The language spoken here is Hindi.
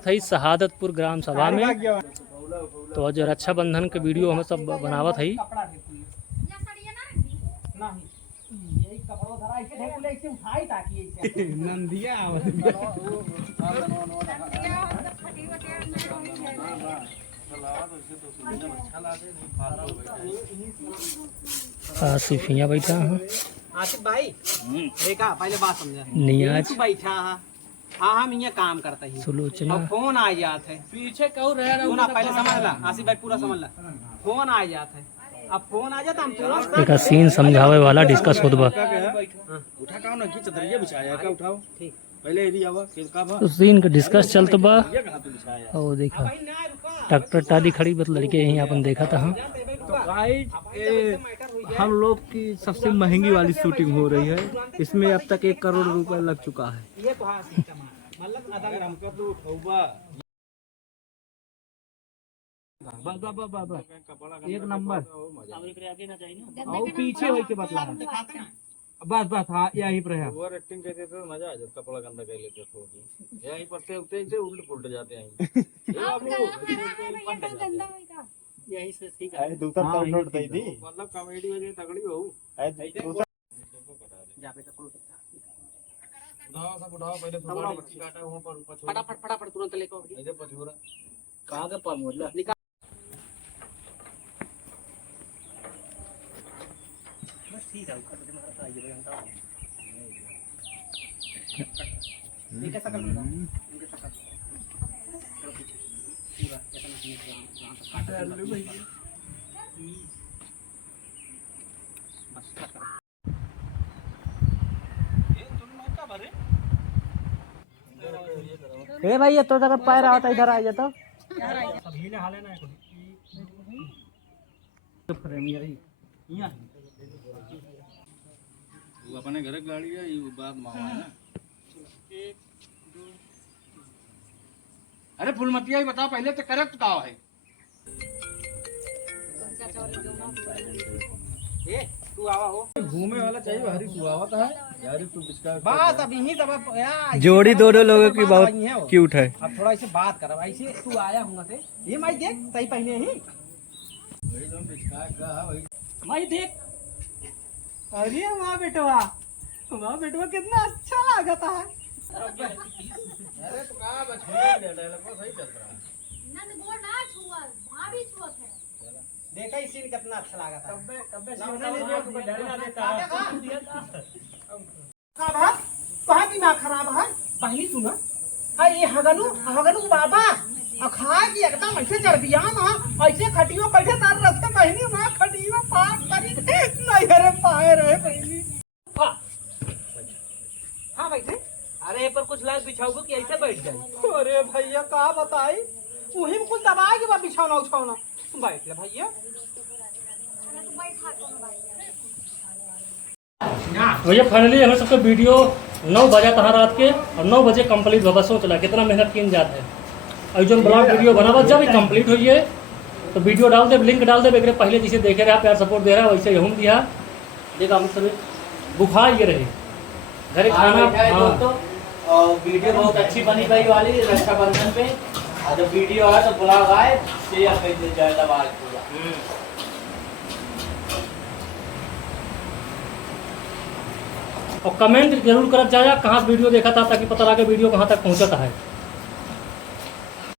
था शहादतपुर ग्राम सभा में। तो आज रक्षाबंधन के वीडियो हम सब बनावत है। आसिफिया बैठा है। आसिफ भाई देखा पहले बात समझा। नियाज बैठा है। हाँ हम यहाँ काम करते हैं। सुलोचना फोन आ जाते है पीछे क्यों रह रहा है। पहले समझ ला आसिफ भाई पूरा समझ ला। फोन आ जाता है। अब फोन आ जाता हम तुरंत एक सीन समझावे वाला डिस्कस होत बा। उठा का ना की चदरिया बिछाया का उठाओ ठीक पहले एरी आवा के का बा तो सीन का डिस्कस चलत बा। ये कहां पे बिछाया और देखा ट्रैक्टर टाली खड़ी बत लड़के यहीं अपन देखा था। हाँ तो गाइड हम लोग की सबसे महंगी वाली शूटिंग हो रही है। इसमें अब तक 1 करोड़ रुपए लग चुका है। ये तो हाँ मतलब अगर हमका तो उठाऊबा एक नंबर और पीछे होई के बतला बस हाँ यही पर है। ओवर एक्टिंग करते तो मजा आ जाता। कपड़ा गंदा कर लेते थोड़ी यहीं पर से उल्ट पुल्ट जाते हैं। यही से ठीक है। दूसरा तो नोट दे दी मतलब कॉमेडी वजह तगड़ी हो जा पे तक उठाओ सब उठाओ पहले थोड़ा काटा वहां पर फटाफट तुरंत लेकर इधर पछोरा कहाँ का पामोला ठीक है इनके शकल में इनके शकल ए भाई ये तो जगह पैर आता इधर आ जाता। सभी ने हाले ना तो फ्रेम यही यहाँ वो अपने घर गाड़ी है ये बात मामा है ना। अरे फुलमतिया ही बता पहले तो करेक्ट का है। ए तू आवा हो घूमे वाला चाहिए हरी तू आवत है यार तू बिस्का बस अब यहीं सब यार जोड़ी दोनों लोगों की बहुत क्यूट है। अब थोड़ा ऐसे बात कर ऐसे तू आया हूँ से ये माई देख सही पहले ही वही तुम बिस्का का वही माई देख। अरे वहाँ बेटवा कितना अच्छा लगता है। अरे तो कहां बचने ले डायलॉग को सही चल रहा है। नंद वो ना छुआ वहां भी छुआ है। देखा इस सीन कितना अच्छा लगा था। कब्बे कहाँ दिमाग खराब है पहली सुना ये हगलू बाबा खा की एकदम ऐसे चर्बिया ना ऐसे खटियो बैठे तार रास्ते पहनी वहाँ खटियो पाक करी नहीं अरे पाए रहे पहली हाँ बैठे। अरे पर कुछ लाल बिछाओगे कि ऐसे बैठ जाए। अरे भैया कहा बताई वही में कुछ दबा के बाद बिछाना उछाना बैठ ले भैया। भैया फाइनली हमें सबका वीडियो 9 बजा था रात के और 9 बजे कंप्लीट होगा। सोच ला कितना मेहनत किन जाते हैं। और जो ब्लॉग वीडियो बनावा जब कंप्लीट हुई है तो वीडियो डाल दे लिंक डाल दे बेकरे पहले जिसे देखे रहा प्यार सपोर्ट दे रहा वैसे हम दिया देखा हम सब बुखार ये रहे घरे खाना। हाँ और वीडियो बहुत अच्छी बनी भाई वाली रक्षाबंधन पे। और जब वीडियो है तो ब्लॉग आए शेयर कर दे ज्यादा बात पूरा। और कमेंट जरूर कर जाया कहाँ से वीडियो देखा था ताकि पता लगे वीडियो कहाँ तक पहुँचा है।